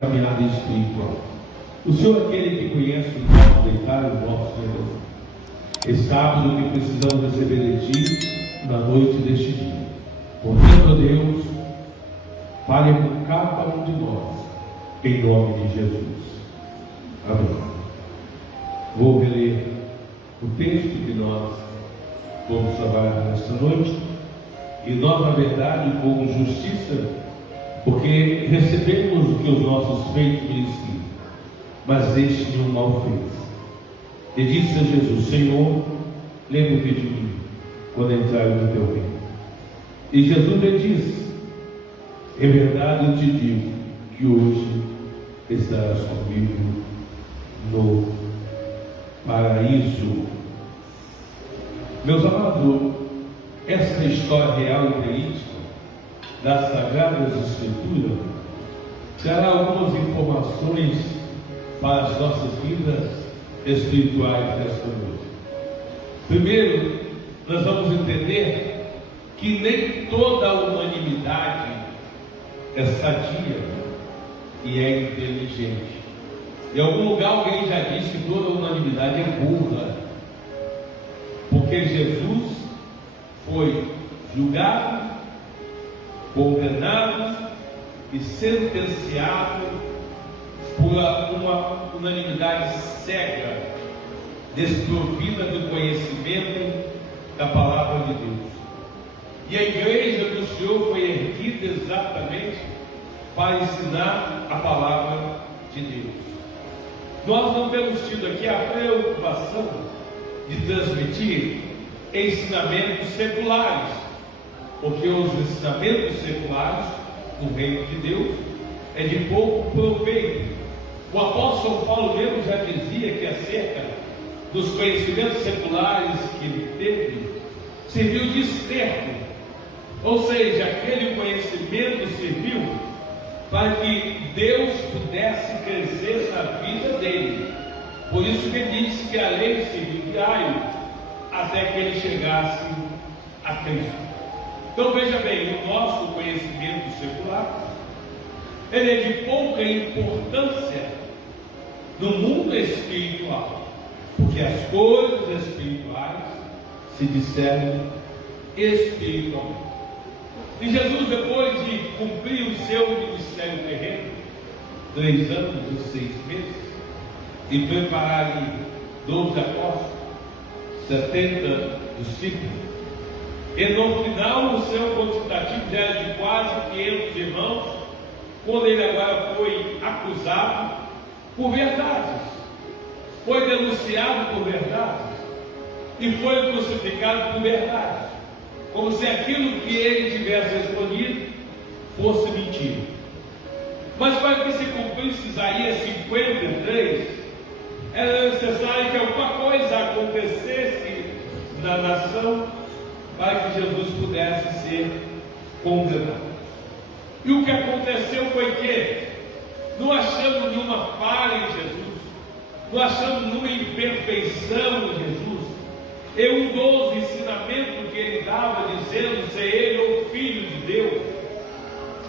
caminhada espiritual. O Senhor é aquele que conhece o nosso deitar e o nosso levantar. E sabe do que precisamos receber de Ti na noite deste dia. Portanto, Deus, fale com cada um de nós, em nome de Jesus. Amém. Vou reler o texto que nós vamos trabalhar nesta noite. E nós, na verdade, com justiça, porque recebemos o que os nossos feitos mereciam, mas este nenhum mal fez. E disse a Jesus: Senhor, lembra-te de mim quando entrares no teu reino. E Jesus lhe disse: em verdade eu te digo que hoje estarás comigo no paraíso. Meus amados, essa história real e verídica das Sagradas Escrituras trará algumas informações para as nossas vidas espirituais desta noite. Primeiro, nós vamos entender que nem toda a humanidade é sadia e é inteligente. Em algum lugar alguém já disse que toda a humanidade é burra, porque Jesus foi julgado, condenado e sentenciado por uma unanimidade cega, desprovida do conhecimento da palavra de Deus. E a igreja do Senhor foi erguida exatamente para ensinar a palavra de Deus. Nós não temos tido aqui a preocupação de transmitir ensinamentos seculares, porque os ensinamentos seculares do reino de Deus é de pouco proveito. O apóstolo Paulo mesmo já dizia que acerca dos conhecimentos seculares que ele teve, serviu de esterco, ou seja, aquele conhecimento serviu para que Deus pudesse crescer na vida dele. Por isso que ele disse que a lei serviu de aio até que ele chegasse a Cristo. Então veja bem, o nosso conhecimento secular, ele é de pouca importância no mundo espiritual, porque as coisas espirituais se discernem espiritualmente. E Jesus, depois de cumprir o seu ministério terreno, 3 anos e 6 meses, e preparar ali 12 apóstolos, 70 discípulos, e no final o seu quantitativo já era de quase 500 irmãos, quando ele agora foi acusado por verdades, foi denunciado por verdades e foi crucificado por verdades, como se aquilo que ele tivesse respondido fosse mentira. Mas para que se cumprisse Isaías 53, era necessário que alguma coisa acontecesse na nação para que Jesus pudesse ser condenado. E o que aconteceu foi que, não achando nenhuma falha em Jesus, não achando nenhuma imperfeição em Jesus, e um dos ensinamentos que ele dava, dizendo ser ele o Filho de Deus,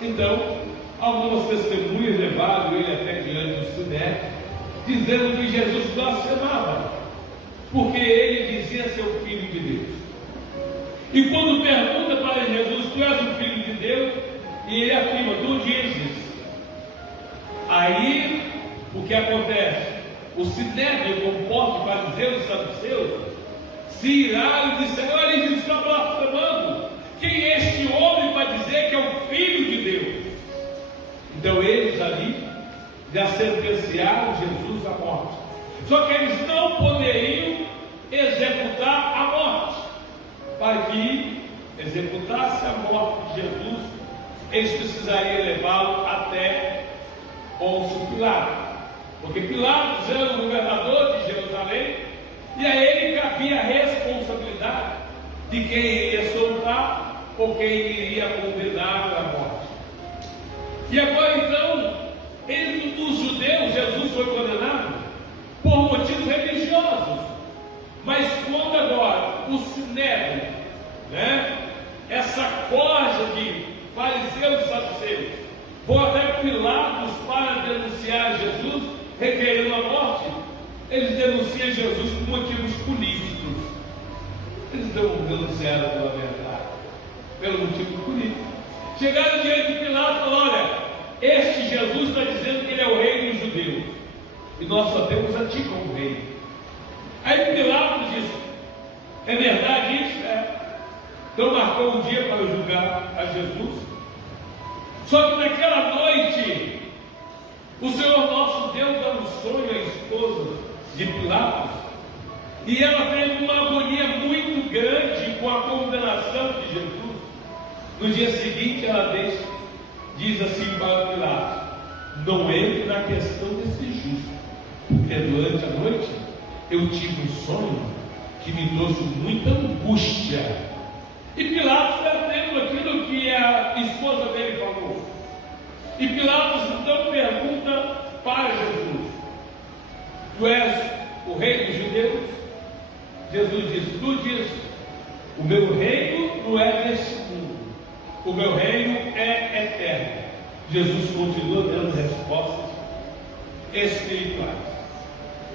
então algumas testemunhas levaram ele até diante do Sinédrio, dizendo que Jesus blasfemava, porque ele dizia ser o Filho de Deus. E quando pergunta para Jesus: tu és o Filho de Deus? E ele afirma: tu dizes. Aí o que acontece? O Sinédrio, composto de fariseus e saduceus, se iraram e disseram: olha, ele está blasfemando. Quem é este homem para dizer que é o Filho de Deus? Então eles ali já sentenciaram Jesus à morte. Só que eles não poderiam executar a morte. Para que executasse a morte de Jesus, eles precisariam levá-lo até Pôncio Pilatos, porque Pilatos era o governador de Jerusalém, e a ele cabia a responsabilidade de quem iria soltar ou quem iria condenar à morte. E agora então, entre os judeus, Jesus foi condenado por motivos religiosos. Mas quando agora o Sinédrio, essa corja de fariseus e saduceus, vão até Pilatos para denunciar requerendo a morte, eles denunciam Jesus por motivos políticos. Eles não denunciaram pela verdade, pelo motivo político. Chegaram diante de Pilatos e falaram: olha, este Jesus está dizendo que ele é o rei dos judeus, e nós só temos a ti como rei. Aí Pilatos disse: é verdade isso? É. Então marcou um dia para julgar a Jesus. Só que naquela noite, o Senhor nosso Deus dá um sonho à esposa de Pilatos, e ela teve uma agonia muito grande com a condenação de Jesus. No dia seguinte ela diz assim para Pilatos: não entre na questão desse justo, porque durante a noite eu tive um sonho que me trouxe muita angústia. E Pilatos está tendo aquilo que a esposa dele falou. E Pilatos então pergunta para Jesus: tu és o rei dos judeus? Jesus diz: tu diz, o meu reino não é deste mundo, o meu reino é eterno. Jesus continua dando respostas espirituais.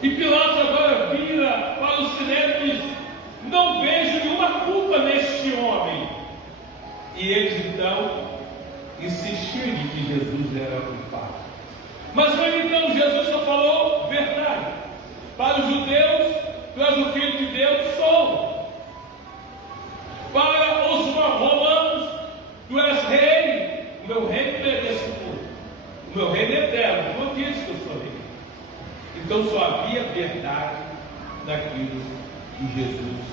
E Pilatos agora vira para o Sinédrio e diz: não vejo nenhuma culpa neste homem. E eles então insistiram de que Jesus era culpado. Mas então Jesus só falou verdade. Para os judeus, tu és o Filho de Deus, sou. Para os romanos, tu és rei. O meu reino não é desse mundo, o meu reino é eterno. Não disse que eu sou rei. Então só havia verdade naquilo que Jesus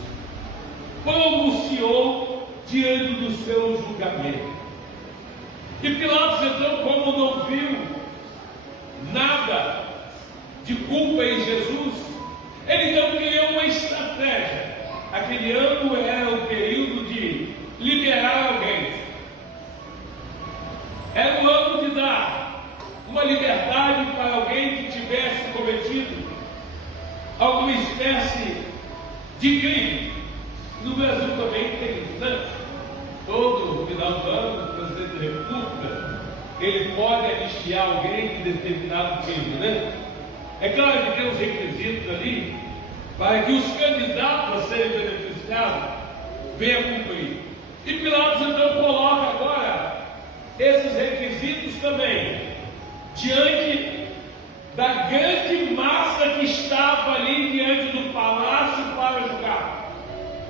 pronunciou diante do seu julgamento. E Pilatos então, como não viu nada de culpa em Jesus, ele então criou uma estratégia. Aquele ano era o período de liberar alguém, era o ano de dar uma liberdade para alguém que tivesse cometido alguma espécie de crime. No Brasil também tem isso, né? Todo final do ano, o presidente da República, ele pode anistiar alguém de determinado crime, né? É claro que tem os requisitos ali para que os candidatos a serem beneficiados venham cumprir. E Pilatos então coloca agora esses requisitos também diante da grande massa que estava ali diante do palácio para julgar.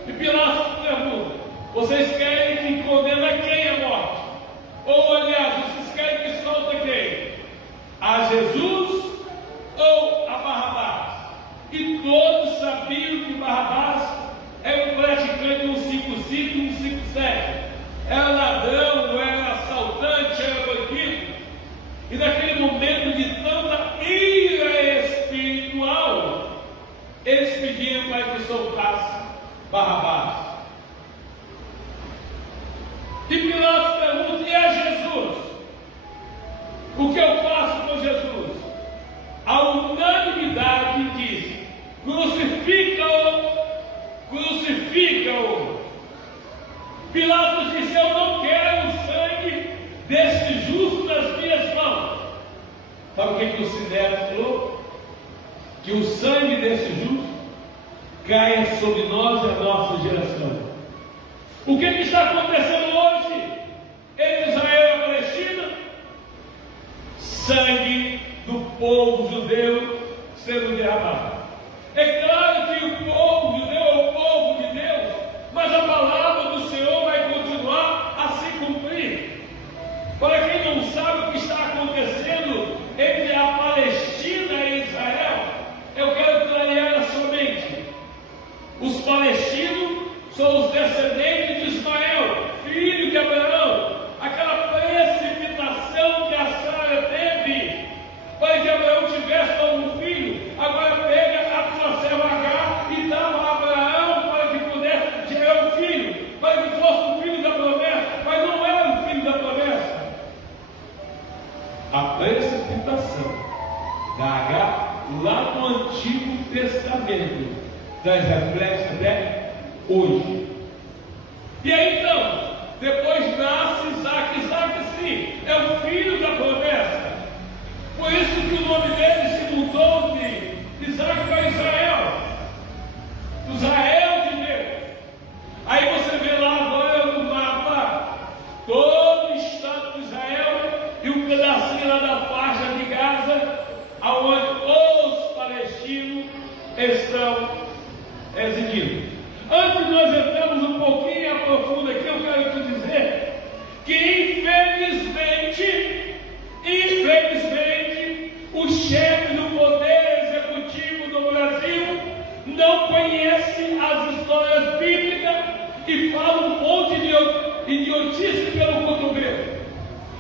E Pilatos pergunta: vocês querem que condene quem à morte? Ou, aliás, vocês querem que solte quem? A Jesus ou a Barrabás? E todos sabiam que Barrabás era um praticante de 155 e 157. Era ladrão, era assaltante, era bandido. E naquele momento de tanta ira espiritual, eles pediram para que soltasse Barrabás. E Pilatos pergunta: e a Jesus? O que eu faço com Jesus? A unanimidade diz: crucifica-o, crucifica-o. Pilatos disse: eu não quero o sangue deste justo nas minhas mãos. Sabe o que o Sinédrio falou? Que o sangue desse justo caia sobre nós e a nossa geração. O que está acontecendo hoje entre Israel e a Palestina? Sangue do povo judeu sendo derramado. É claro que o povo judeu é o povo de Deus, mas a palavra do Senhor vai continuar a se cumprir. Para quem não sabe o que está acontecendo entre a Palestina e Israel, eu quero clarear a sua mente. Os palestinos são os descendentes de Ismael, filho de Abraão. Aquela precipitação que a Sara teve para que Abraão tivesse algum filho, agora pega a tua serva Agar e dá a Abraão para que pudesse gerar um filho, para que fosse o filho da promessa, mas não era o filho da promessa. A precipitação da Agar lá no Antigo Testamento traz reflexo até hoje. E aí então, depois nasce Isaac. Isaac sim, é o filho da promessa. Por isso que o nome dele se mudou Isaac para Israel. Israel de Deus. Aí você vê lá agora no mapa todo o estado de Israel e um pedacinho lá da faixa de Gaza, aonde os palestinos estão residindo. Antes de nós entrarmos um pouquinho a profundo aqui, eu quero te dizer que infelizmente, o chefe do poder executivo do Brasil não conhece as histórias bíblicas e fala um monte de idiotice pelo cotovelo.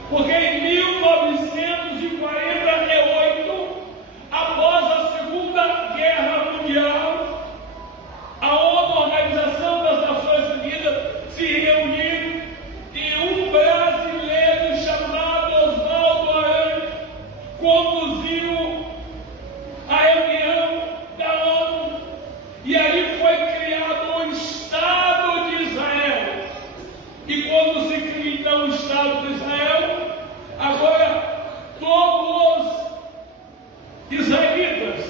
Porque em 1948, após a Segunda Guerra Mundial, a ONU, a Organização das Nações Unidas, se reuniu e um brasileiro chamado Oswaldo Aranha conduziu a reunião da ONU, e aí foi criado o Estado de Israel. E quando se cria então o Estado de Israel, agora todos os israelitas,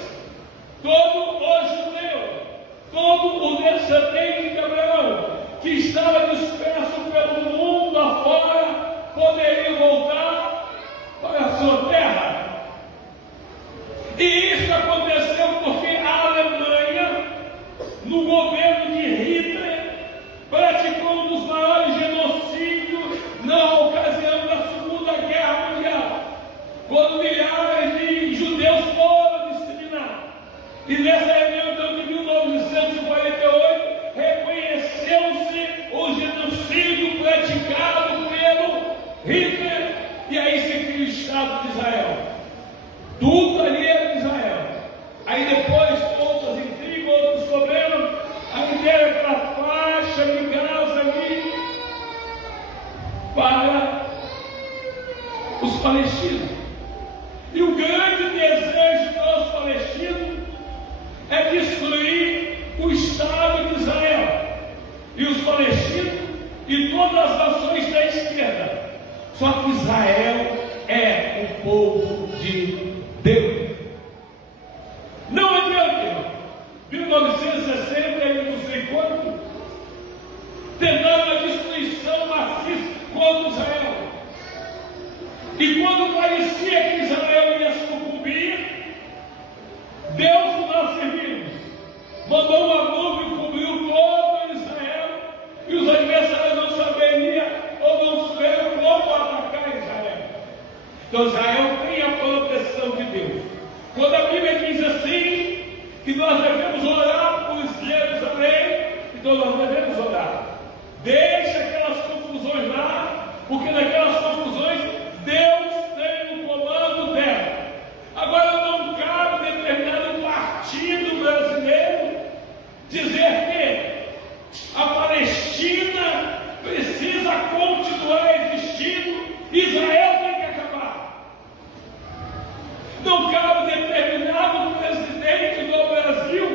todo o judeu, todo o descendente de Abraão que estava disperso pelo mundo afora, poderia voltar para a sua terra. E isso aconteceu porque a Alemanha, no governo de Hitler, praticou um dos maiores genocídios na ocasião da Segunda Guerra Mundial, quando milhares de judeus foram discriminados. E nessa reunião de 1948 reconheceu-se o genocídio praticado pelo Hitler, e aí se cria o Estado de Israel. Tudo ali era de Israel. Aí depois outras intrigas, outros problemas, aí deram aquela faixa de Gaza ali para os palestinos. E o grande desejo dos palestinos é destruir o Estado de Israel. E os palestinos e todas as nações da esquerda. Só que Israel é o povo de Deus. Não adianta, 1960 e não sei quanto, tentaram a destruição maciça contra Israel. E quando parecia que Israel ia sucumbir, Deus, nós servimos, mandou uma nuvem que cobriu todo Israel, e os adversários não saberiam ou não souberam como atacar Israel. Então Israel tem a proteção de Deus. Quando a Bíblia diz assim, que nós devemos orar por Jerusalém, então nós devemos orar. Deixa aquelas confusões lá, porque naquelas confusões Deus tem o comando dela. Agora não cabe determinado partido brasileiro dizer que a Palestina precisa continuar existindo, Israel tem que acabar. Não cabe determinado presidente do Brasil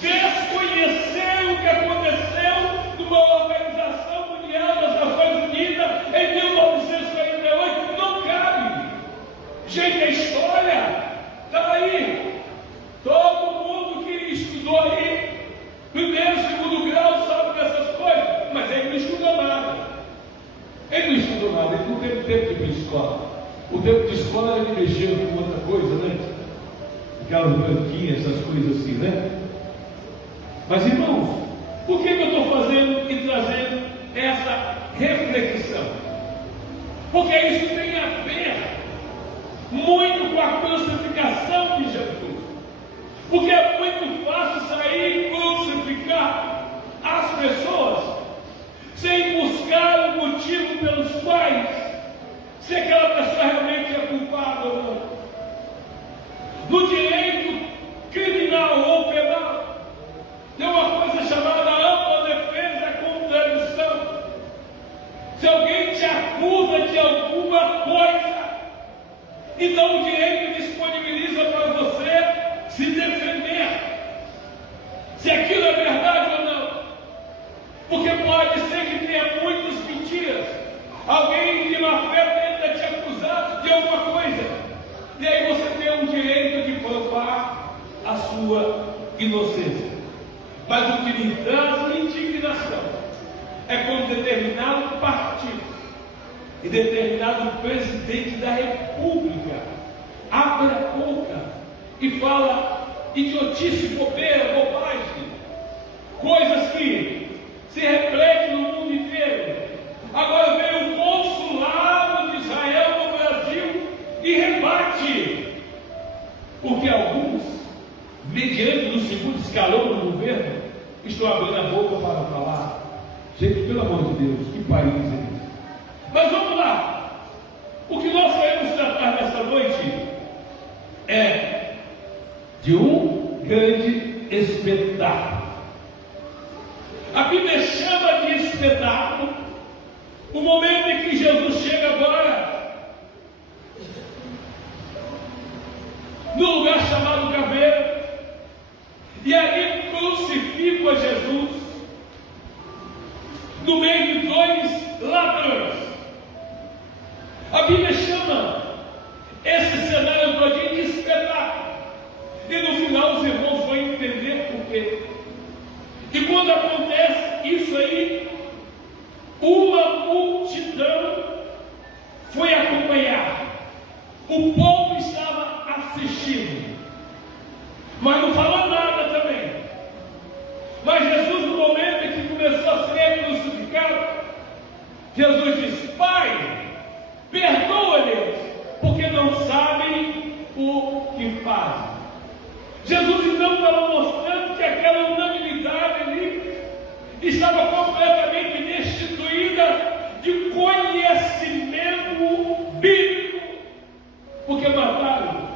desconhecer o que aconteceu numa Organização Mundial das Nações Unidas em 1948. Não cabe. Gente, a história está aí. Todo mundo que estudou aí, primeiro, segundo grau, sabe dessas coisas, mas ele não estudou nada. Ele não estudou nada, ele não teve tempo de ir para a escola. O tempo de escola era de mexer com outra coisa, né? Aquelas branquinhas, essas coisas assim, né? Mas irmãos, por que eu estou fazendo e trazendo essa reflexão? Porque isso tem a ver muito com a crucificação de Jesus. Porque é muito fácil sair e crucificar as pessoas sem buscar o motivo pelos quais, se aquela pessoa realmente é culpada ou não. No direito criminal ou penal, tem uma coisa chamada ampla defesa contra a omissão. Se alguém te acusa de alguma coisa, então o direito disponibiliza para você se defender, se aquilo é verdade ou não. Porque pode ser que tenha muitas mentiras. Alguém de má fé tenta te acusar de alguma coisa, e aí você tem o direito de provar a sua inocência. Mas o que me traz indignação é quando determinado partido e determinado presidente da República abre a boca e fala idiotice, bobeira, bobagem, coisas que se refletem no mundo inteiro. Agora vem o consulado de Israel no Brasil e rebate o que alguns, mediante do segundo escalão do governo, estão abrindo a boca para falar. Gente, pelo amor de Deus, que país é esse? Mas vamos lá. O que nós queremos tratar nesta noite é de um grande espetáculo. A Bíblia chama de espetáculo o momento em que Jesus chega agora no lugar chamado Caveiro, e ali crucificam a Jesus no meio de dois ladrões. A Bíblia chama esse cenário todinho de espetáculo, e no final os irmãos vão entender por quê. E quando acontece isso aí, uma multidão foi acompanhar. O povo estava assistindo, mas não falou nada também. Mas Jesus, no momento em que começou a ser crucificado, Jesus disse: Pai, perdoa-lhes, porque não sabem o que fazem. Jesus então estava mostrando que aquela unanimidade ali estava completamente destituída de conhecimento bíblico, porque mataram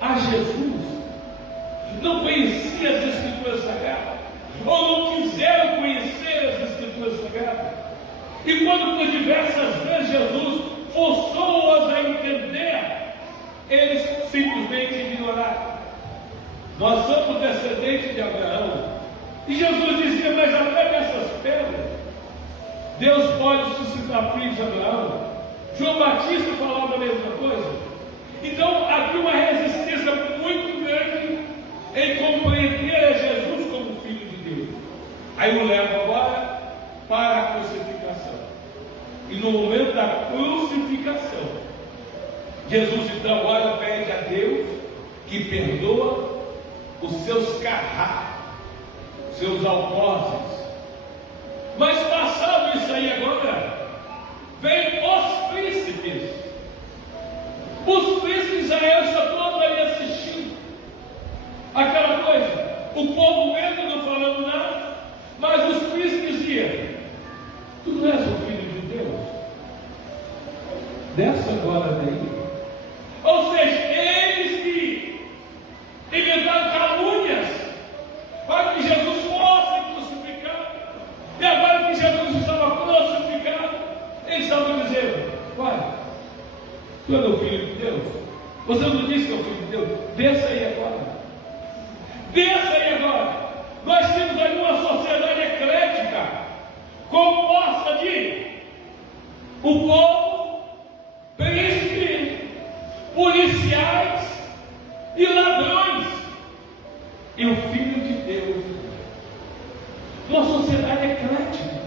a Jesus, não conheciam as Escrituras Sagradas, ou não quiseram conhecer as Escrituras Sagradas. E quando por diversas vezes Jesus forçou-os a entender, eles simplesmente ignoraram. Nós somos descendentes de Abraão. E Jesus dizia: mas até dessas pedras Deus pode suscitar filhos de Abraão. João Batista falava a mesma coisa. Então havia uma resistência muito grande em compreender a Jesus como Filho de Deus. Aí o levo agora para a crucificação. E no momento da crucificação, Jesus então agora pede a Deus que perdoa os seus carrascos, seus algozes. Mas passado isso aí agora, vem os príncipes. Os príncipes de Israel estão todos ali assistindo aquela coisa. O povo mesmo não falando nada, mas os príncipes diziam: tu não és o Filho de Deus? Desce agora daí. Ou seja, eles que inventaram calúnias para que Jesus fosse crucificado, e agora que Jesus estava crucificado, eles estavam dizendo: pai, tu é o Filho de Deus? Você não disse que é o Filho de Deus? Desça aí agora. Desça aí agora. Nós temos aí uma sociedade eclética, composta de o povo, príncipe, policiais e ladrões, e o Filho de Deus. Uma sociedade eclética.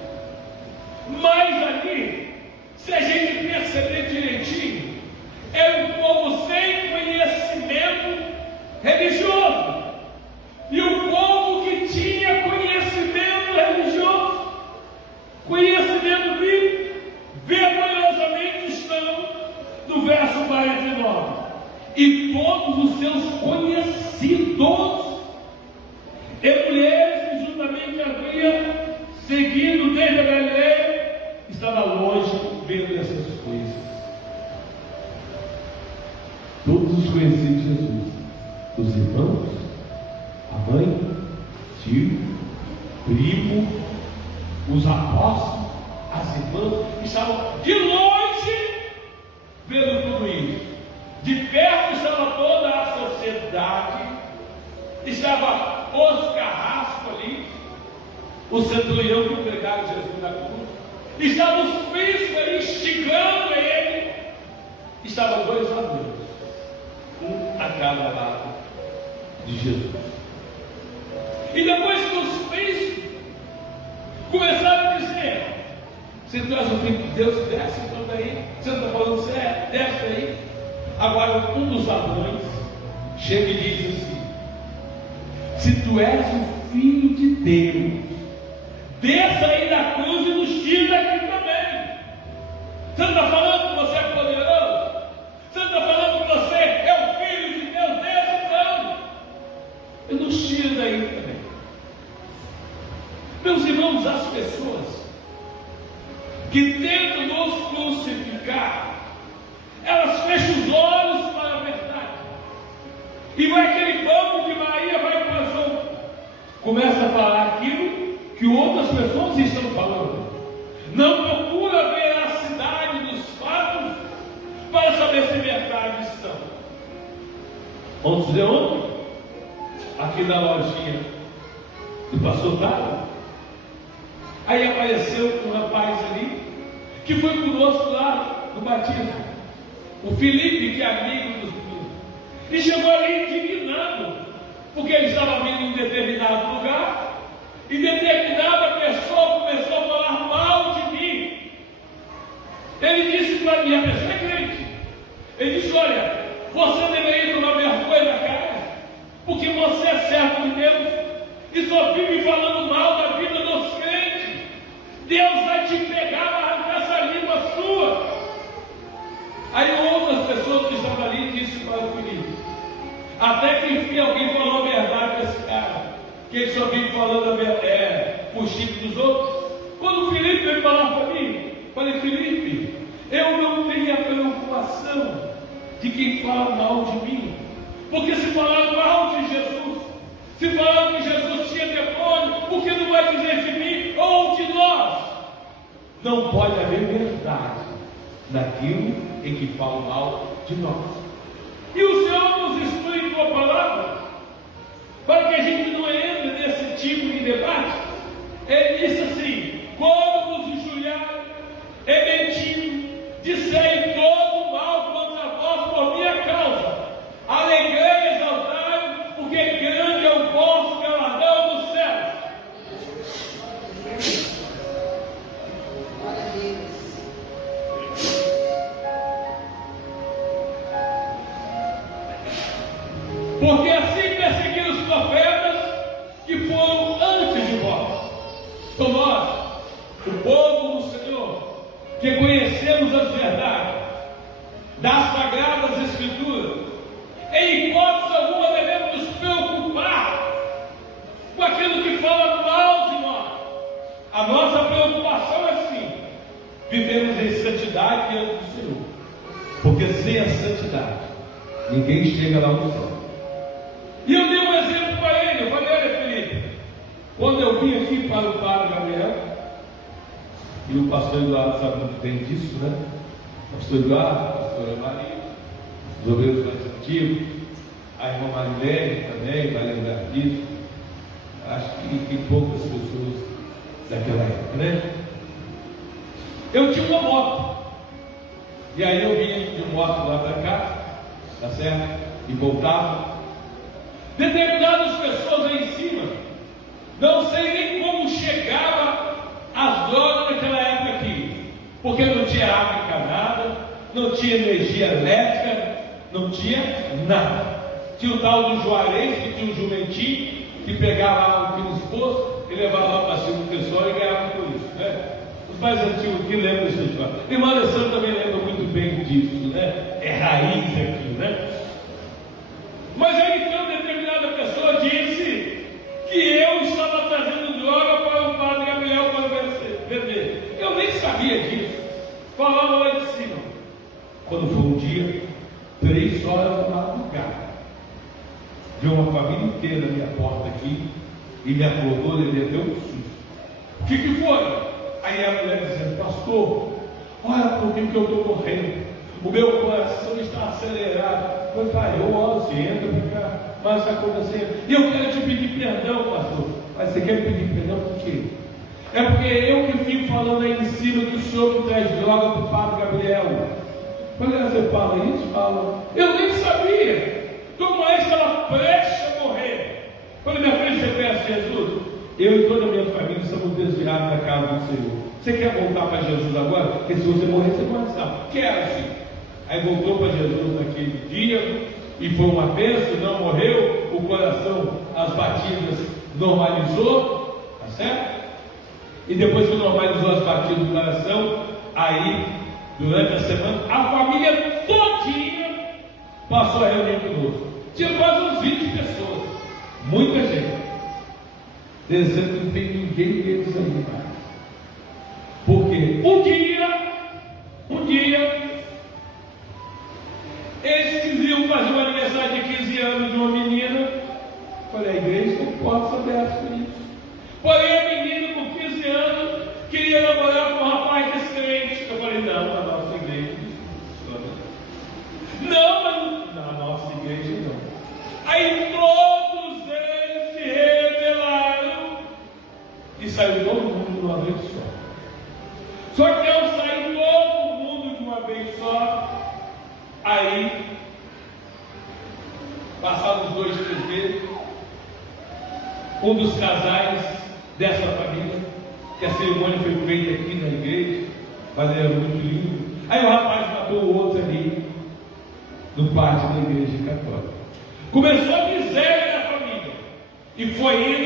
Mas ali, se a gente perceber direitinho, é um povo sem conhecimento religioso, e o povo que tinha conhecimento religioso, conhecimento bíblico, vergonhosamente estão no verso 49. E todos os seus conhecidos e mulheres que juntamente havia seguido desde a Galileia, estava longe vendo essas coisas. Todos os conhecidos de Jesus, os irmãos, a mãe, tio, primo, os apóstolos, as irmãs, estavam de longe vendo tudo isso. De perto estava toda a sociedade, estava os carrascos ali, o centurião que pregaram Jesus na cruz, estavam os príncipes ali instigando ele, estavam dois ladrões, um a cada lado. de Jesus. E depois que os príncipes começaram a dizer: se tu és o filho de Deus, desce então daí. Você não está falando certo? Desce daí. Agora um dos ladrões chega e diz assim: se tu és o filho de Deus, desça aí da cruz e nos tira daqui também. Você não está falando que você é poderoso? Você não está falando que você é o filho de Deus? Desça então e nos tira daí também. Meus irmãos, as pessoas que tentam nos crucificar, elas fecham os olhos para a verdade. E vai aquele banco de Maria, vai para o coração, começa a falar aquilo que outras pessoas estão falando. Não procura a veracidade dos fatos para saber se verdade estão. Vamos dizer ontem, aqui na lojinha do pastor Taro, aí apareceu um rapaz ali, que foi conosco lá no batismo, o Felipe, que é amigo dos meninos, e chegou ali indignado, porque ele estava vindo em determinado lugar, e determinada pessoa começou a falar mal de mim. Ele disse para mim: a pessoa é crente. Ele disse: olha, você deveria tomar vergonha na cara, porque você é servo de Deus e só vive falando mal da vida dos crentes. Deus vai te pegar, vai arrancar essa língua sua. Aí outras pessoas que estavam ali disseram para o Felipe, até que enfim alguém falou a verdade desse cara, que ele só vive falando a verdade, o chip dos outros. Quando o Felipe veio falar para mim, falei: Felipe, eu não tenho a preocupação de quem fala mal de mim, porque se falaram mal de Jesus, se falaram que Jesus tinha demônio, por que não vai dizer de mim ou de nós? Não pode haver verdade naquilo em que falam mal de nós. E o Senhor nos instrui com a palavra para que a gente não entre nesse tipo de debate. Ele disse assim: quando nos injuriarem e mentirem, disserem todo mal contra vós por minha causa, alegrei e exaltai, porque grande é o vosso galardão no céu. Porque assim perseguiram os profetas que foram antes de vós. Então nós, o povo do Senhor, que conhecemos as verdades das Sagradas Escrituras, em hipótese alguma devemos nos preocupar com aquilo que fala mal de nós. A nossa preocupação é sim, vivemos em santidade diante do Senhor, porque sem a santidade ninguém chega lá no céu. E eu dei um exemplo para ele. Eu falei: olha, Felipe, quando eu vim aqui para o Padre Gabriel, e o pastor Eduardo sabe muito bem disso, né? O pastor Eduardo, a pastora Maria, os obreiros mais antigos, a irmã Marilene também vai lembrar disso. Acho que poucas pessoas daquela época, né? Eu tinha uma moto, e aí eu vinha de moto lá para cá, tá certo? E voltava. Determinadas pessoas aí em cima, não sei nem como chegava as drogas naquela época aqui, porque não tinha água encanada, não tinha energia elétrica, não tinha nada. Tinha o tal do Juarez, que tinha um jumentinho, que pegava lá aqueles postos e levava lá para cima do pessoal e ganhava por isso, né? Os mais antigos aqui lembram disso de lá. Irmã Alessandra também lembra muito bem disso, né? É raiz aqui, né? Mas aí então determinada pessoa disse que eu estava trazendo droga para o Padre Gabriel para vender. Eu nem sabia disso. Falava lá de cima. Quando foi um dia, 3 horas da madrugada, veio uma família inteira na minha porta aqui e me acordou e me deu um susto. O que foi? Aí a mulher dizendo: pastor, olha por que eu estou correndo. O meu coração está acelerado. Eu falei: pai, eu oro, você entra para cá, mas está acontecendo. E eu quero te pedir perdão, pastor. Mas você quer pedir perdão por quê? É porque eu que fico falando aí em cima que o senhor que traz droga para o Padre Gabriel. Quando você fala isso, fala. Eu nem sabia. Tua mãe estava prestes a morrer. conhece Jesus? Eu e toda a minha família somos desviados da casa do Senhor. Você quer voltar para Jesus agora? Porque se você morrer, você pode estar. Quero sim. Aí voltou para Jesus naquele dia, e foi uma bênção, não morreu, o coração, as batidas normalizou, tá certo? E depois que normalizou as batidas do coração, aí, durante a semana, a família todinha passou a reunir conosco. Tinha quase uns 20 pessoas, muita gente, dizendo que não tem ninguém deles ali mais. Porque um dia, eles queriam fazer um aniversário de 15 anos de uma menina. Falei, a igreja tem portas abertas com isso. Porém, a menina com 15 anos queria namorar com um rapaz descrente. Eu falei, não, na nossa igreja não, mas na nossa igreja não. Aí todos eles se rebelaram e saiu todo mundo de uma vez só. Só que ao sair todo mundo de uma vez só, aí, passados 2, 3 meses, um dos casais dessa família, que a cerimônia foi feita aqui na igreja, mas era muito lindo. Aí o rapaz matou o outro ali, no pátio da igreja católica. Começou a miséria da família, e foi indo.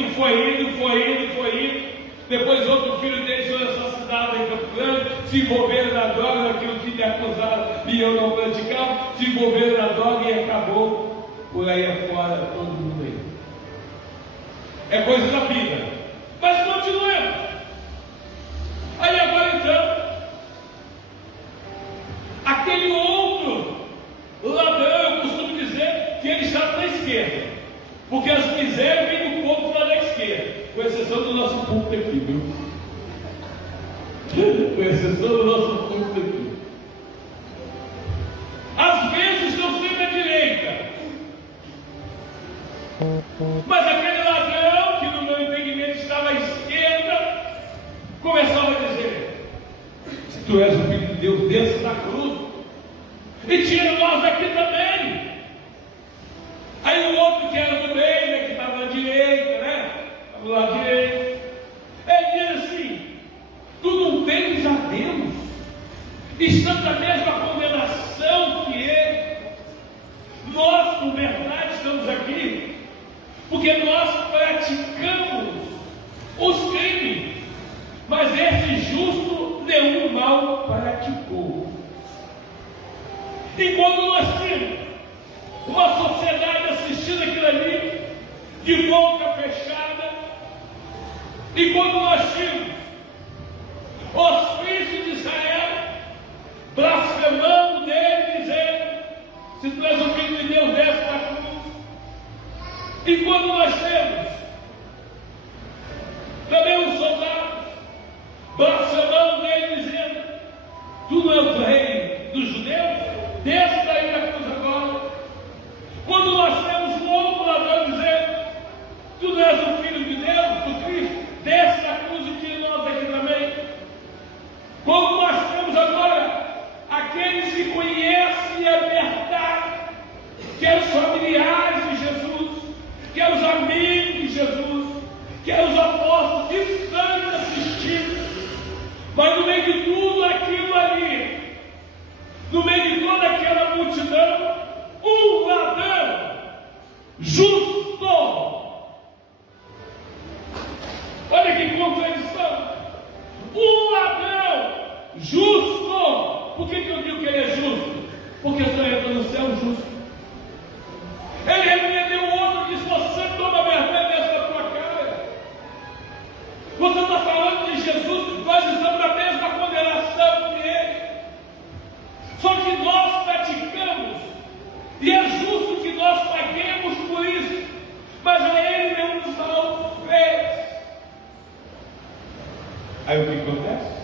Depois outro filho dele foi assassinado em Campo Grande, se envolveram na droga, naquilo que lhe acusaram e eu não praticava, se envolveram na droga e acabou por aí afora todo mundo aí. É coisa da vida. Mas continuemos. Aí agora então, aquele outro ladrão, eu costumo dizer que ele está na esquerda, porque as misérias vêm do povo lá da esquerda, com exceção do nosso público aqui, viu? Com exceção do nosso público aqui. As bênçãos estão sempre à direita. Mas aquele ladrão, que no meu entendimento estava à esquerda, começava a dizer: se tu és o Filho de Deus, desça da cruz e tira nós daqui também. Aí o outro que era do meio, né, que estava na direita, né? Estava do lado direito. Ele diz assim: tu não temes a Deus, estamos na mesma condenação que ele. Nós, por verdade, estamos aqui porque nós praticamos os crimes, mas esse justo nenhum mal praticou. E quando nós temos uma sociedade assistindo aquilo ali, de boca fechada, e quando nós tínhamos os filhos de Israel blasfemando dele, dizendo: se tu és o Filho de Deus, desce da cruz. E quando nós temos também os soldados blasfemando dele, dizendo: tu não és o rei dos judeus, desce daí da cruz agora. Quando nós temos um outro ladrão dizendo: tu não és o Filho de Deus, do Cristo, desce da cruz e tira nós daqui também. Quando nós temos agora aqueles que conhecem a verdade, que é os familiares de Jesus, que é os amigos de Jesus, que é os apóstolos que estão assistindo, mas no meio de tudo aquilo ali, no meio de toda aquela multidão, um ladrão justo. Olha que contradição. Um ladrão justo. Por que eu digo que ele é justo? Porque só entra no céu justo. Ele repreendeu o outro e disse: você toma vergonha dessa tua cara. Você está falando de Jesus, nós estamos na mesma condenação que ele. Só que nós praticamos, e é justo que nós paguemos por isso, mas a ele nenhum mal fez. Aí o que acontece?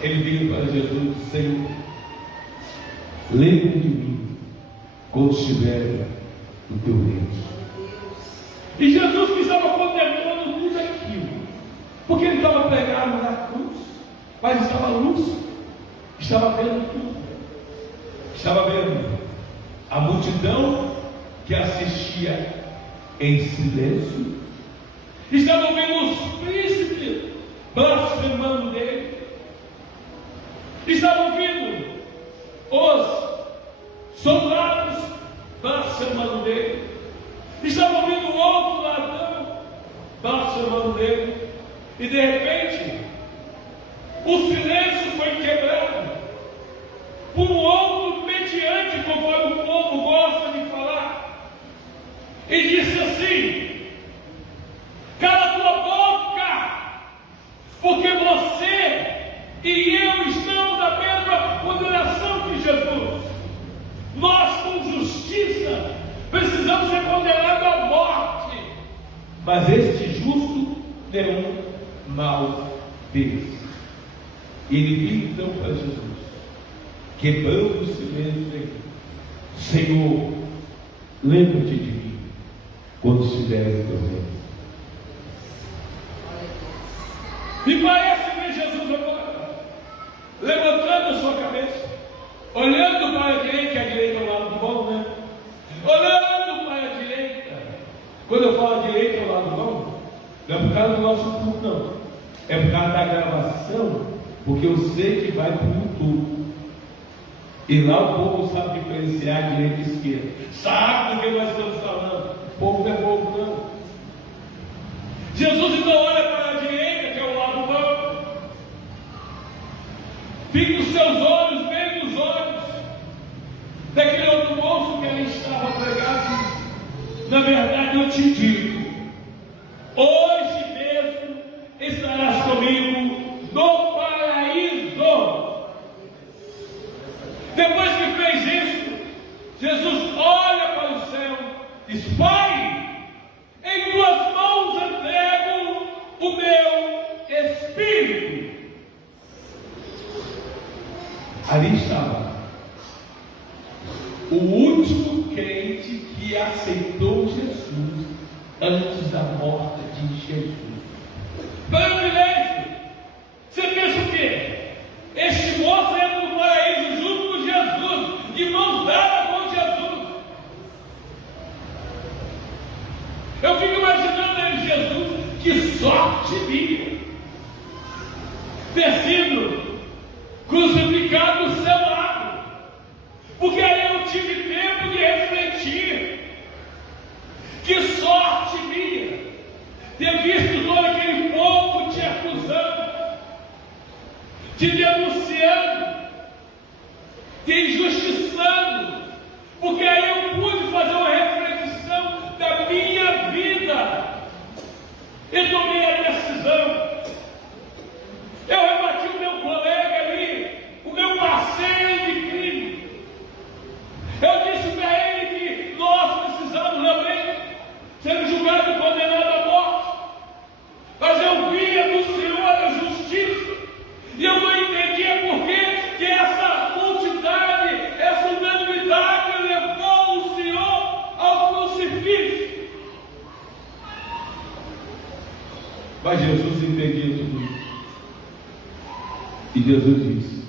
Ele vira para Jesus dizendo: lembra de mim quando estiver no teu reino. E Jesus que estava condenando tudo aquilo, porque ele estava pregado na cruz, mas estava lúcido, estava vendo tudo, estava vendo a multidão que assistia em silêncio. Estavam vendo os príncipes blasfemando dele. Estavam vendo os soldados blasfemando dele. Estavam vendo o outro ladrão blasfemando dele. E de repente, o silêncio foi quebrado por um outro mediante, conforme o povo gosta de falar. E disse assim: cala tua boca, porque você e eu estamos na mesma condenação que Jesus. Nós, com justiça, precisamos ser condenados à morte, mas este justo nenhum mal fez. Ele viu então para Jesus, quebrando o silêncio dele: Senhor, lembra-te de mim quando estiveres em teu reino. E parece ver Jesus agora, levantando a sua cabeça, olhando para a direita, que a direita é o lado bom, né? Olhando para a direita. Quando eu falo direita é o lado bom, não é por causa do nosso culto, não. É por causa da gravação, porque eu sei que vai para o YouTube. E lá o povo sabe diferenciar direita e esquerda. Sabe do que nós estamos falando. O povo não é bobo, não. Jesus então olha para a direita, que é o lado bom. Fica os seus olhos bem nos olhos daquele outro moço que ali estava pregado. Na verdade eu te digo, hoje mesmo estarás comigo no paraíso. Depois que fez isso, Jesus olha para o céu e diz: Pai, em tuas mãos entrego o meu espírito. Ali estava o último crente que aceitou Jesus antes da morte de Jesus. Privilégio. Você pensa o quê? Este moço entra no paraíso junto com Jesus, de mãos dadas com Jesus. Eu fico imaginando ele, Jesus, que sorte minha ter sido crucificado do seu lado, porque aí eu tive tempo de refletir. Que sorte minha ter visto todo aquele povo te acusando, te denunciando, te injustiçando, porque aí eu pude fazer uma reflexão da minha vida e tomei a decisão. Eu rebati o meu colega ali, o meu parceiro de crime. Eu disse para ele que nós precisamos também ser julgados e condenados à morte. Mas eu via do Senhor a justiça. E eu não entendia por que essa multidade, essa unanimidade levou o Senhor ao crucifixo. Mas Jesus entendia tudo isso. E Jesus disse: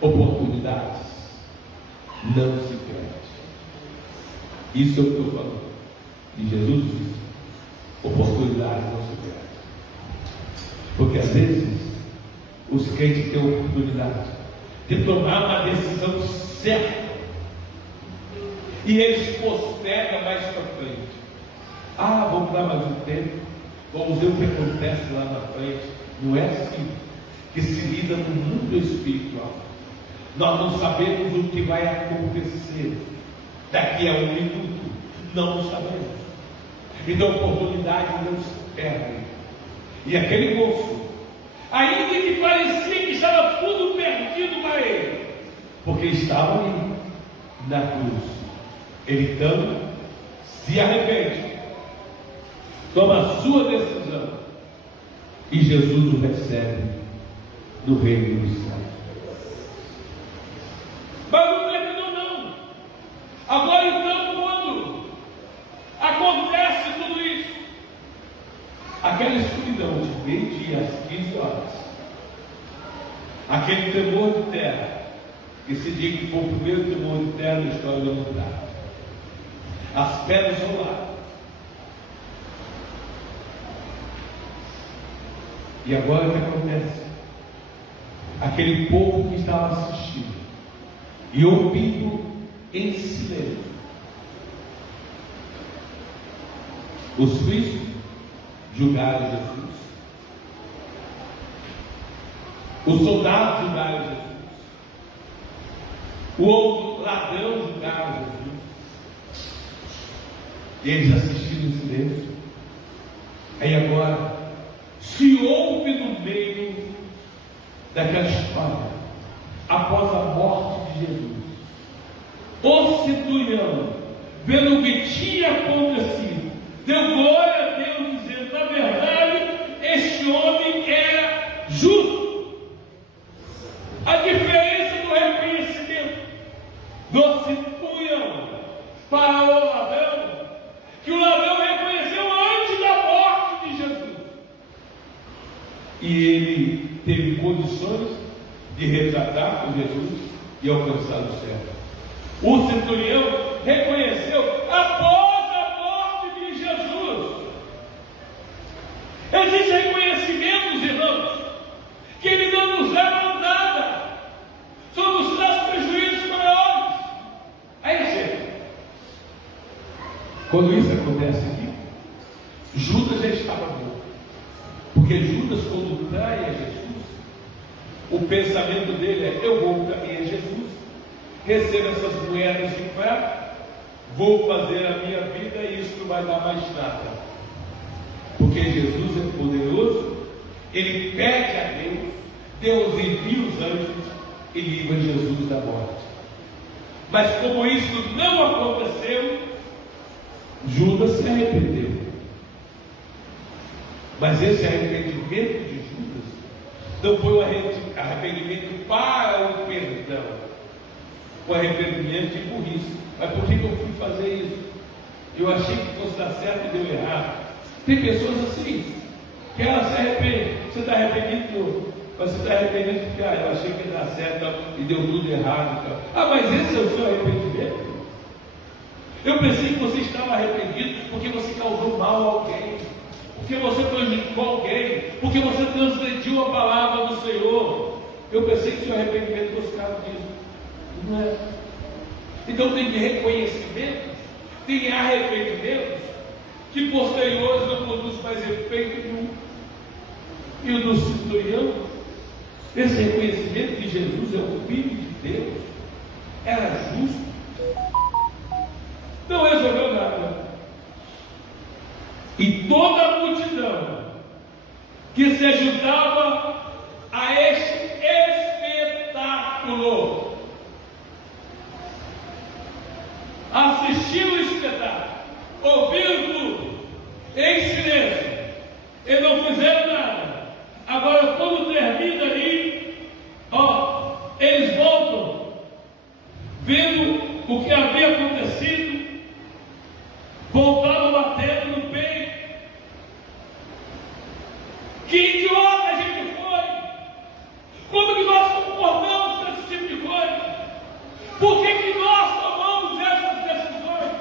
oportunidades não se perde. Isso é o que eu estou falando. E Jesus disse: oportunidades não se perde. Porque às vezes os crentes têm a oportunidade de tomar uma decisão certa e eles postergam mais para frente. Vamos dar mais um tempo, vamos ver o que acontece lá na frente. Não é assim que se lida no mundo espiritual. Nós não sabemos o que vai acontecer daqui a um minuto. Não sabemos. Então a oportunidade não se perde. E aquele moço, ainda que parecia que estava tudo perdido para ele, porque estava ali na cruz, ele então se arrepende, toma a sua decisão e Jesus o recebe no reino dos céus. Mas não terminou não. Agora então, quando acontece tudo isso, aquela escuridão de meio-dia às 15 horas, aquele tremor de terra, esse dia que foi o primeiro tremor de terra na história da humanidade, as pedras vão lá, E agora o que acontece? Aquele povo que estava assistindo e ouvindo em silêncio, os filhos julgaram Jesus, os soldados julgaram Jesus, o outro ladrão julgaram Jesus, e eles assistiram em silêncio. Aí agora se ouve no meio daquela história, após a morte de Jesus, o centurião, vendo o que tinha acontecido, deu glória a Deus, dizendo: na verdade, este homem era justo. A diferença do reconhecimento do centurião para o ladrão, que o ladrão reconheceu antes da morte de Jesus, e ele teve condições de retratar com Jesus e alcançar o céu. O centurião reconheceu após a morte de Jesus. Existem reconhecimentos, irmãos, que ele não nos leva a nada, só nos traz prejuízos maiores. Aí chega. Quando isso acontece aqui, Judas já estava morto, porque Judas, quando trai a Jesus, o pensamento dele é: eu vou trair a Jesus, recebo essas moedas de prata, vou fazer a minha vida e isso não vai dar mais nada. Porque Jesus é poderoso, ele pede a Deus, Deus envia os anjos e livra Jesus da morte. Mas como isso não aconteceu, Judas se arrependeu. Mas esse arrependimento de Judas não foi um arrependimento para o perdão, o arrependimento de burrice. Mas por que eu fui fazer isso? Eu achei que fosse dar certo e deu errado. Tem pessoas assim, que elas se arrependem. Você está arrependido, mas você está arrependido porque eu achei que ia dar certo e deu tudo errado. Mas esse é o seu arrependimento? Eu pensei que você estava arrependido porque você causou mal a alguém, porque você prejudicou alguém, porque você transgrediu a palavra do Senhor. Eu pensei que o seu arrependimento fosse causa disso. Não é. Então tem reconhecimento, tem arrependimentos que posteriores não produzem mais efeito nenhum. E o do centurião, esse reconhecimento que Jesus é o Filho de Deus, era justo, não resolveu nada. E toda a multidão que se ajudava a este espetáculo, assistiu o espetáculo, ouviram tudo, em silêncio, e não fizeram nada. Agora, quando termina aí, eles voltam, vendo o que havia acontecido, voltaram batendo no peito. Que idiota a gente foi! Como que nós concordamos com esse tipo de coisa? Por que nós tomamos essas decisões?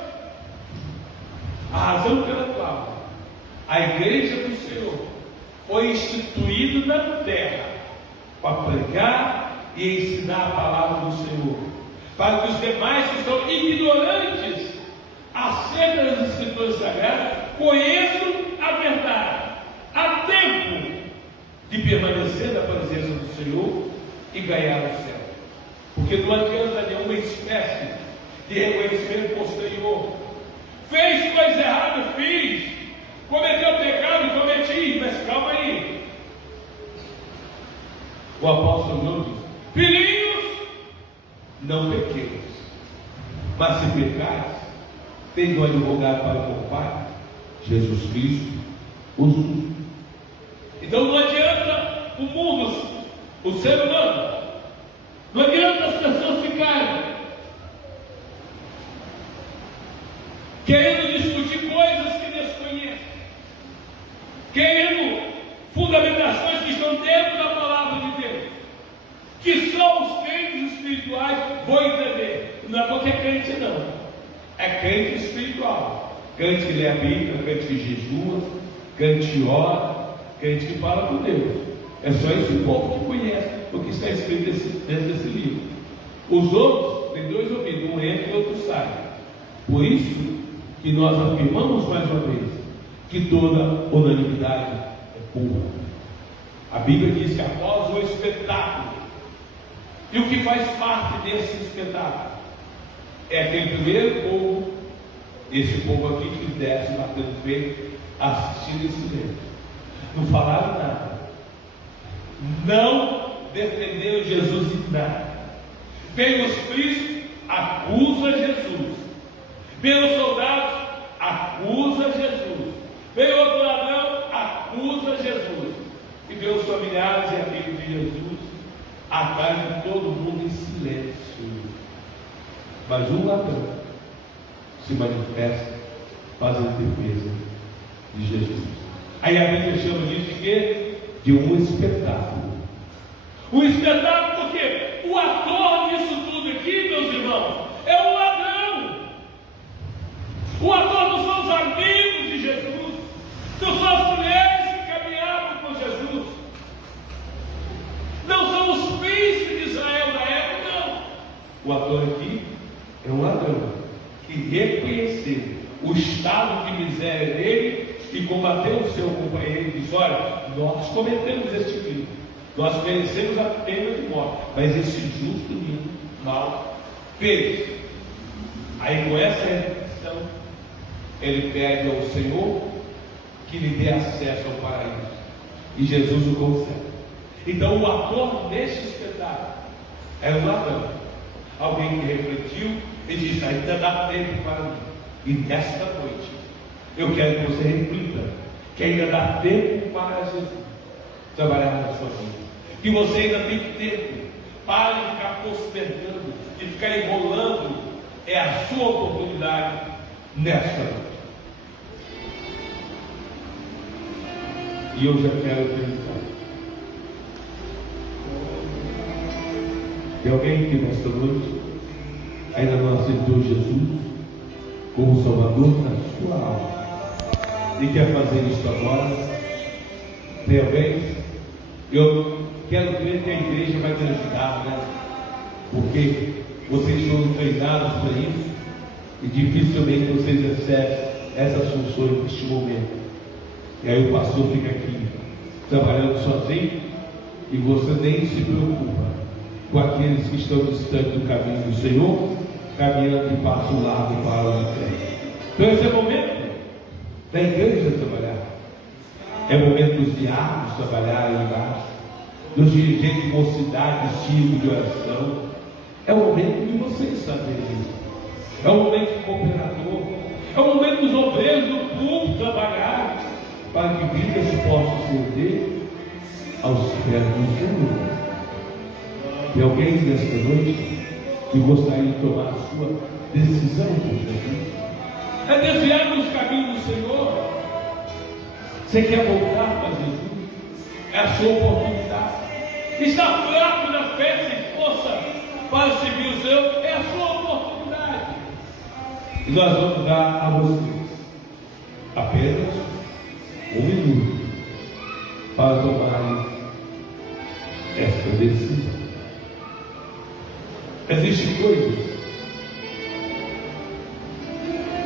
A razão pela qual a igreja do Senhor foi instituída na terra para pregar e ensinar a palavra do Senhor, para que os demais que são ignorantes acerca das Escrituras Sagradas conheçam a verdade. Há tempo de permanecer na presença do Senhor e ganhar o céu, porque não adianta nenhuma espécie de reconhecimento posterior. Fez coisa errada, fiz. Cometeu pecado, cometi. Mas calma aí. O apóstolo João diz: filhinhos, não pequeis, mas se pecares, tem um advogado para o Pai, Jesus Cristo, o justo. Então não adianta o mundo, o ser humano, não adianta as pessoas ficarem querendo discutir coisas que desconhecem, querendo fundamentações que estão dentro da palavra de Deus, que só os crentes espirituais vão entender. Não é qualquer crente, não. É crente espiritual, crente que lê a Bíblia, crente que jejua, crente que ora, crente que fala com Deus. É só esse povo que conhece o que está escrito dentro desse livro. Os outros têm dois ouvidos, um entra e o outro sai. Por isso que nós afirmamos mais uma vez que toda unanimidade é burra. A Bíblia diz que após o espetáculo, e o que faz parte desse espetáculo é aquele primeiro povo, esse povo aqui que desce batendo o peito, assistindo esse silêncio. Não falaram nada. Não defenderam Jesus em nada. Vem os príncipes, acusa Jesus. Vem os soldados, acusa Jesus. Vem outro ladrão, acusa Jesus. E vem os familiares e amigos de Jesus, atrás de todo mundo em silêncio. Mas um ladrão se manifesta fazendo defesa de Jesus. Aí a Bíblia chama disso de quê? De um espetáculo. Um espetáculo porque o ator disso tudo aqui, meus irmãos, é o ladrão. O ator não são os amigos de Jesus, não são as mulheres que caminhavam com Jesus, não são os príncipes de Israel da época, não. O ator aqui é um ladrão que reconheceu o estado de miséria dele e combateu o seu companheiro e disse: olha, nós cometemos este crime, nós merecemos a pena de morte, mas esse justo menino mal fez. Aí com essa reflexão ele pede ao Senhor que lhe dê acesso ao paraíso, e Jesus o concede. Então o ator deste espetáculo é um ladrão, alguém que refletiu e disse: ainda dá tempo para mim. E nesta noite eu quero que você reflita que ainda dá tempo para Jesus trabalhar na sua vida, que você ainda tem tempo. Para de ficar postergando, de ficar enrolando. É a sua oportunidade nesta noite. E eu já quero perguntar: tem alguém que nesta noite ainda não aceitou Jesus como Salvador na sua alma e quer fazer isso agora? Tem alguém? Eu quero crer que a igreja vai te ajudar, né? Porque vocês foram treinados para isso e dificilmente vocês recebem essas funções neste momento. E aí o pastor fica aqui trabalhando sozinho e você nem se preocupa com aqueles que estão distantes do caminho do Senhor, caminhando de passo largo para o inferno. Então esse é o momento da igreja trabalhar. É o momento dos diáconos trabalharem lá embaixo, dos dirigentes de mocidade, de círculo de oração. É o momento de vocês saberem isso. É o momento do cooperador. É o momento dos obreiros do público trabalharem, para que vidas possam se render aos pés do Senhor. Tem alguém nesta noite que gostaria de tomar a sua decisão por Jesus? É desviar dos caminhos do Senhor. Você quer voltar para Jesus? É a sua oportunidade. Está fraco na fé, sem força para servir o Senhor, é a sua oportunidade. E nós vamos dar a vocês apenas 1 minuto para tomarem esta decisão. Existem coisas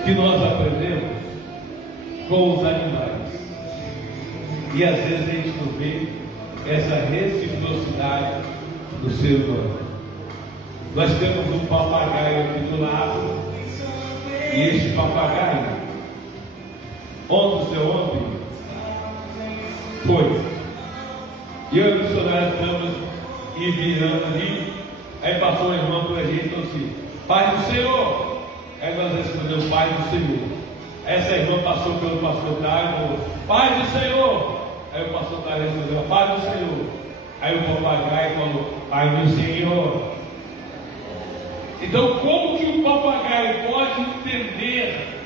que nós aprendemos com os animais e às vezes a gente não vê essa reciprocidade do ser humano. Nós temos um papagaio aqui do lado, e este papagaio ontem foi, e eu e o missionário estamos e virando ali. Aí passou a irmã para a gente e falou assim: Pai do Senhor. Aí nós respondemos: Pai do Senhor. Essa irmã passou pelo pastor Tário e falou: Pai do Senhor. Aí o pastor Tário respondeu: Pai do Senhor. Aí o papagaio falou: Pai do Senhor. Então, como que o papagaio pode entender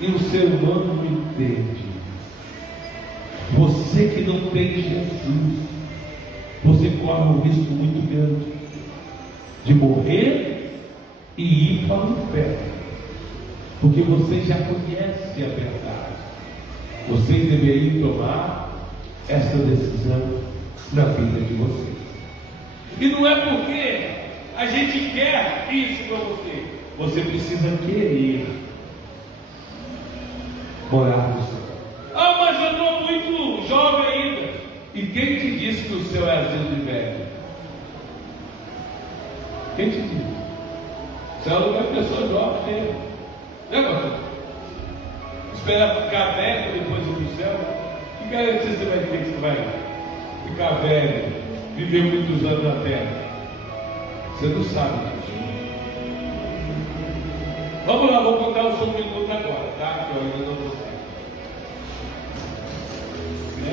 e o ser humano não entende? Você que não tem Jesus, você corre um risco muito grande de morrer e ir para o inferno, porque você já conhece a verdade. Vocês deveriam tomar esta decisão na vida de vocês. E não é porque a gente quer isso para você. Você precisa querer morar no céu. Ah, mas eu estou muito jovem ainda. E quem te disse que o céu é asilo de velho? Quem te disse? O céu não é pessoa jovem. Né, pastor? Esperar ficar velho depois ir para o céu? Que garantia você vai ter que você vai ficar velho, viver muitos anos na terra? Você não sabe disso. Vamos lá, vou contar o seu minuto agora, tá? Que eu ainda não vou.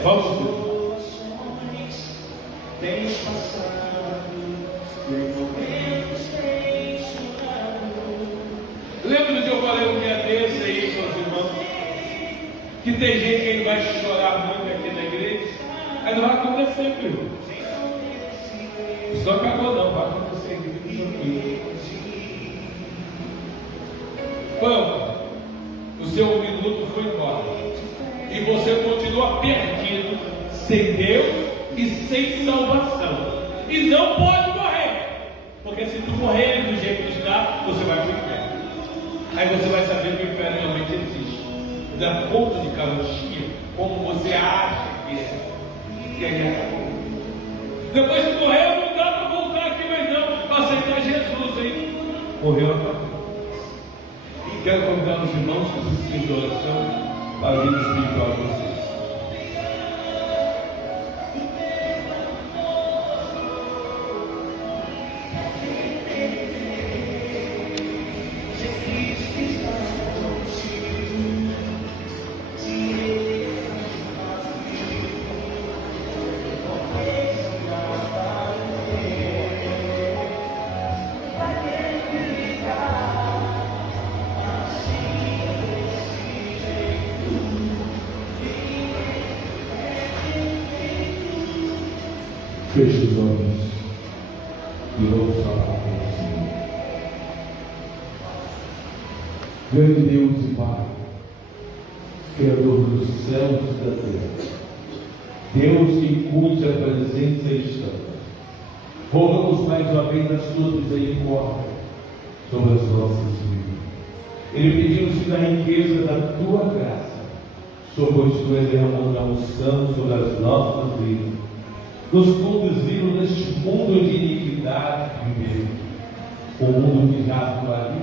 Vamos. Tem passado, momentos tem chorado. Lembra que eu falei um dia desse aí com os irmãos? Que tem gente que ele vai chorar muito aqui na igreja. Aí não vai acontecer, filho. Isso não acabou não, vai acontecer aqui. Quando o seu minuto foi embora e você continua perdido, sem Deus e sem salvação, e não pode morrer, porque se tu morrer do jeito que está, você vai para o inferno. Aí você vai saber que o inferno realmente existe, da ponta de carochinha, como você acha que é. E aí acabou. Depois que morreu, não dá para voltar aqui mais não, para aceitar Jesus, hein? Morreu, acabou. E quero convidar os irmãos que precisam de oração para a vida espiritual de vocês. Feche os olhos e vamos falar com o Senhor. Grande Deus e Pai, Criador dos céus e da terra, Deus em cuja presença estamos, rogamos mais uma vez as tuas misericórdias sobre as nossas vidas. Ele pedimos-te da riqueza da tua graça, sobre os tu derramando a unção sobre as nossas vidas, nos conduzindo neste mundo de iniquidade que vivemos, o mundo que jaz no ali,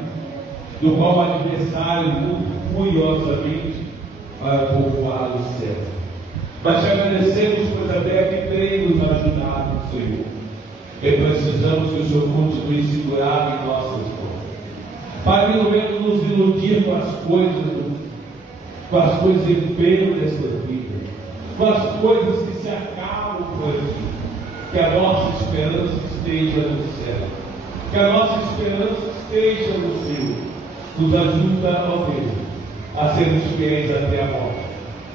do qual o adversário luta furiosamente para povoar o céu. Mas te agradecemos, pois até aqui tem nos ajudado, Senhor. E precisamos que o Senhor continue segurado em nossas mãos. Pai, não venha nos iludir com as coisas efêmeras desta vida, com as coisas que se acabam por aqui. Que a nossa esperança esteja no céu, que a nossa esperança esteja no Senhor. Nos ajuda, ó Deus, a sermos fiéis até a morte,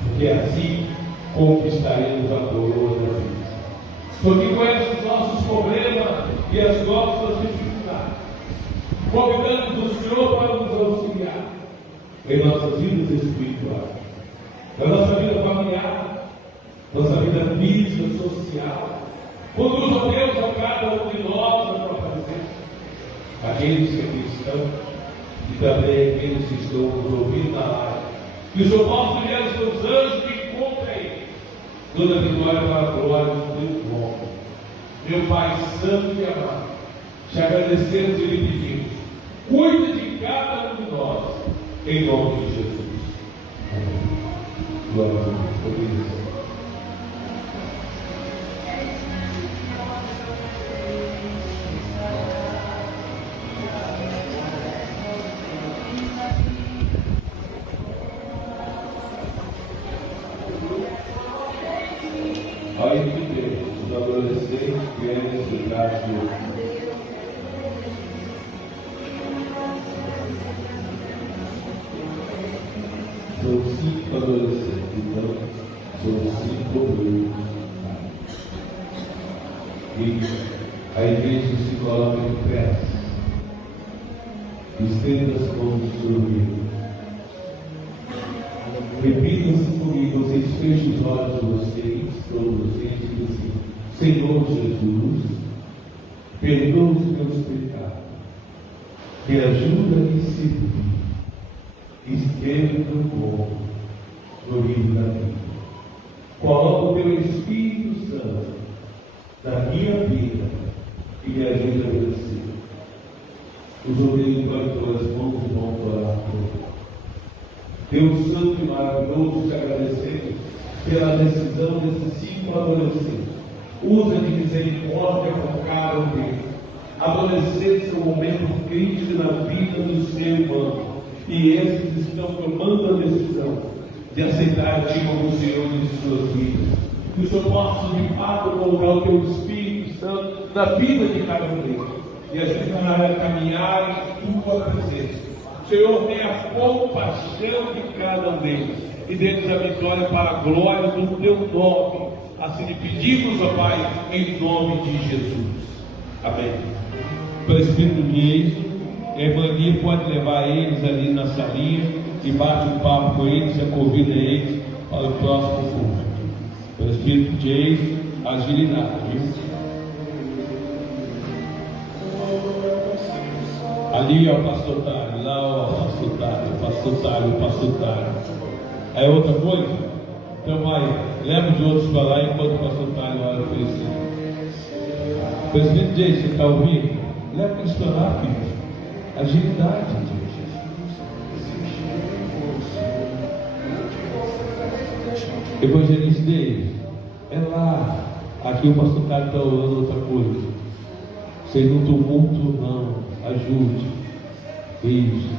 porque assim conquistaremos a coroa da vida. Senhor, que conhece os nossos problemas e as nossas dificuldades, convidamos o Senhor para nos auxiliar em nossas vidas espirituais, na nossa vida familiar, nossa vida física, social. Conduz, ó Deus, a cada um de nós na tua presença, aqueles que aqui estão e também aqueles que estão nos ouvindo na live. Que o Senhor possa enviar os seus anjos que encontrem toda a vitória para a glória do teu nome. Meu Pai Santo e amado, te agradecemos e lhe pedimos, cuida de cada um de nós, em nome de Jesus. Amém. Glória a Deus. Pai de Deus, os adolescentes querem explicar de Deus. São 5 adolescentes, então são 5 obreiros. E a igreja se coloca em pé, estenda as mãos sobre ele. Repita-se comigo, vocês fecham os olhos de vocês. todos os dias, diz assim: Senhor Jesus, perdoa os meus pecados, me ajuda a me servir, e escreve no povo, no livro da vida. Coloca o teu Espírito Santo na minha vida e me ajuda a vencer. Os obreiros cantores vão orar por ele. Deus Santo e maravilhoso, te agradecemos pela decisão desses 5 adolescentes. Usa de misericórdia com cada um deles. Adolescentes são um momento crítico na vida do ser humano. E esses estão tomando a decisão de aceitar a Ti como Senhor de suas vidas. Que o Senhor possa de fato colocar o Teu Espírito Santo na vida de cada um deles e ajudar a caminhar em Tua presença. Senhor, tenha compaixão de cada um deles e dê-nos a vitória para a glória do Teu nome. Assim lhe pedimos, ó Pai, em nome de Jesus. Amém. Pelo Espírito de êxito, a irmã Lia pode levar eles ali na salinha e bate um papo com eles e convida eles para o próximo culto. Pelo Espírito de êxito, agilidade, viu? Ali é o pastor Tário, lá é o pastor Tário, o pastor Tário, o pastor Tário. Aí outra coisa? Então vai, leva os outros para lá enquanto o pastor Tário ora por isso. Presidente Jay, você está ouvindo? Leva eles para lá, filho. Agilidade, evangelista deles é lá. Aqui o pastor Tário está orando outra coisa. Sem no tumulto não. Ajude. Isso.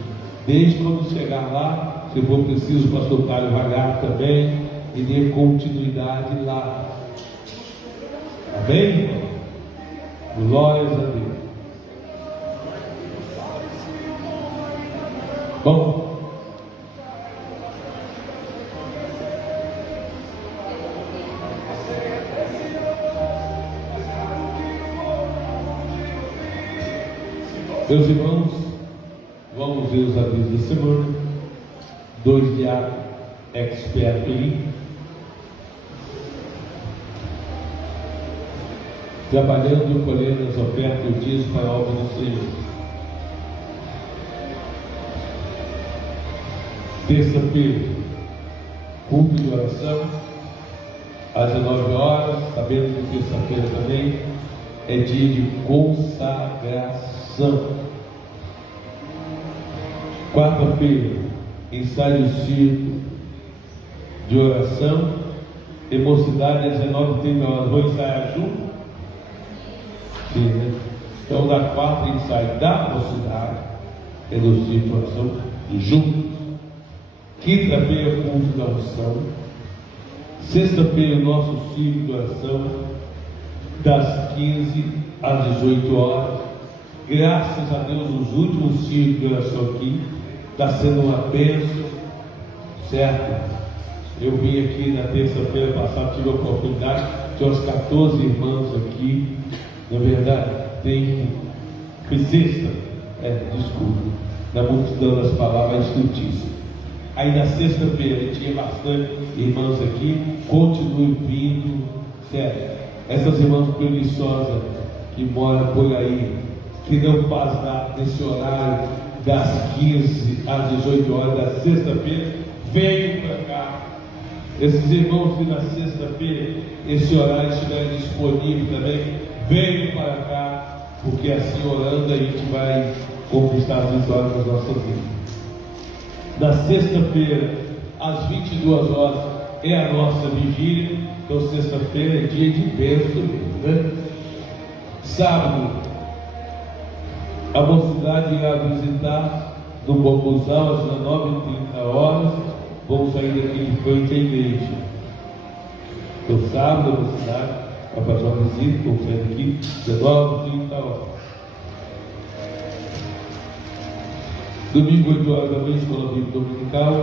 Desde quando chegar lá, se for preciso, o pastor Tário vagar também e dê continuidade lá. Amém? Glórias a Deus. Bom. Meus irmãos, vamos ver os avisos da semana. 2 diáconos expert ali, trabalhando e colhendo as ofertas e dias para a obra do Senhor. Terça-feira, culto de oração às 19 horas, sabendo que terça-feira também é dia de consagração. Quarta-feira, ensaio círculo de oração e mocidade às 19h30. Vou ensaiar junto? Sim, né? Então, da quarta, ensaio da mocidade e do círculo de oração juntos. Quinta-feira, culto da unção. Sexta-feira, nosso círculo de oração das 15 às 18 horas. Graças a Deus, os últimos círculos de oração aqui está sendo uma bênção, certo? Eu vim aqui na terça-feira passada, tive a oportunidade, tinha uns 14 irmãos aqui. Na verdade, foi sexta, desculpa, na multidão das palavras instrutíssimas. Aí na sexta-feira tinha bastante irmãos aqui, continue vindo, certo? Essas irmãs preguiçosas que moram por aí, que não faz nada nesse horário das 15 às 18 horas da sexta-feira, venham para cá. Esses irmãos que na sexta-feira esse horário estiver disponível também, venham para cá, porque assim orando a gente vai conquistar as vitórias das nossas vidas. Na sexta-feira, às 22 horas, é a nossa vigília. Então sexta-feira é dia de bênção, né? Sábado, a mocidade irá visitar no Bambuzal às 19h30. Vamos sair daqui de frente à igreja. No sábado, a mocidade vai fazer uma visita. Vamos sair daqui às 19h30. Domingo, 8 horas da manhã, escola bíblica dominical.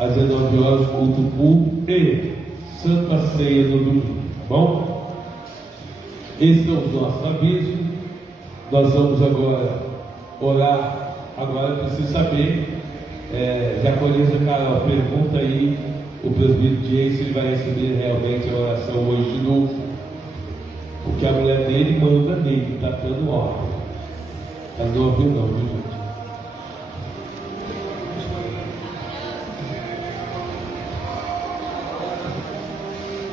Às 19 horas, culto público e Santa Ceia no domingo. Bom? Esses são os nossos avisos. Nós vamos agora orar. Agora precisa saber Jaconesa Carol, pergunta aí o presbítero Diego se ele vai receber realmente a oração hoje de novo, porque a mulher dele manda nele, está dando ordem. Está dando ouvido não, viu gente?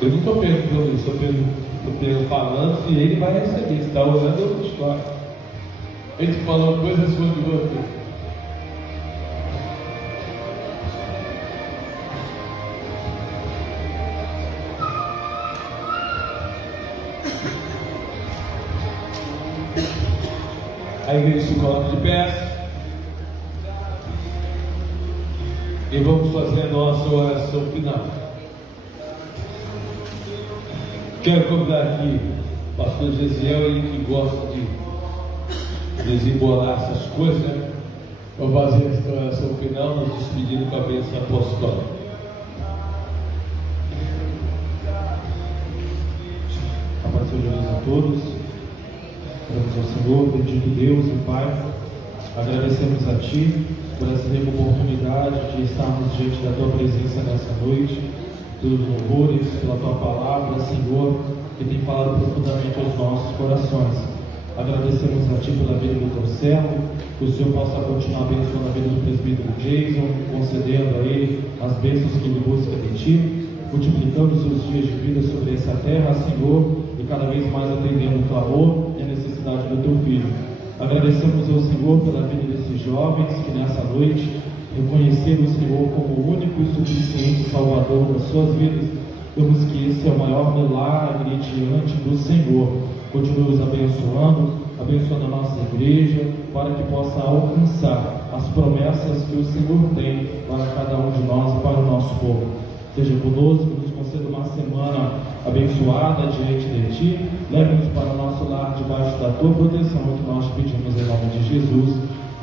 Eu não estou perguntando isso, estou falando se ele vai receber. Se está orando, é outra história. A gente falou uma coisa sobre outra. A igreja se coloca de pé e vamos fazer a nossa oração final. Quero convidar aqui o pastor Gesiel, ele que gosta de desembolar essas coisas, né? Vamos fazer essa oração final, nos despedindo com a bênção apostólica. A paz seja a todos. Oramos ao Senhor, bendito Deus e Pai. Agradecemos a Ti por essa oportunidade de estarmos diante da Tua presença nessa noite, pelos louvores, pela Tua palavra, Senhor, que tem falado profundamente aos nossos corações. Agradecemos a Ti pela vida do Teu servo, que o Senhor possa continuar abençoando a vida do presbítero Jason, concedendo a ele as bênçãos que ele busca de Ti, multiplicando os seus dias de vida sobre essa terra, Senhor, e cada vez mais atendendo o clamor e a necessidade do Teu Filho. Agradecemos ao Senhor pela vida desses jovens que nessa noite reconheceram o Senhor como o único e suficiente Salvador das suas vidas. Vemos que esse é o maior milagre diante do Senhor. Continue os abençoando a nossa igreja, para que possa alcançar as promessas que o Senhor tem para cada um de nós e para o nosso povo. Seja conosco, nos conceda uma semana abençoada diante de Ti. Leve-nos para o nosso lar debaixo da Tua proteção, que nós pedimos em nome de Jesus.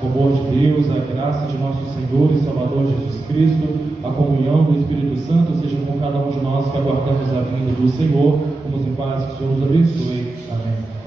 O amor de Deus, a graça de nosso Senhor e Salvador Jesus Cristo, a comunhão do Espírito Santo seja com cada um de nós que aguardamos a vinda do Senhor. Vamos em paz, que o Senhor nos abençoe. Amém.